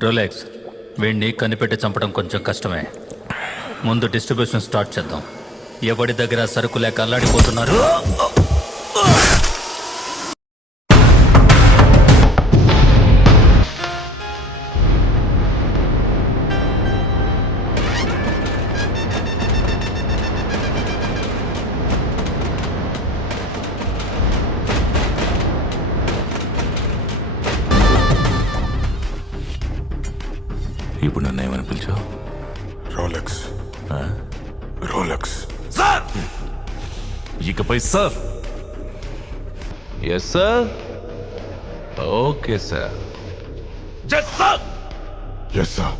Rolex, వీడిని కనిపెట్టి చంపడం కొంచెం కష్టమే. ముందు డిస్ట్రిబ్యూషన్ స్టార్ట్ చేద్దాం. ఎవడి దగ్గర సరుకు లేక అల్లాడిపోతున్నారు? ఇప్పుడు నన్ను ఏమని పిలిచావు? రోలెక్స్. Rolex sir. ఇకపై sir. Yes sir. Okay sir. Just sir. Yes sir.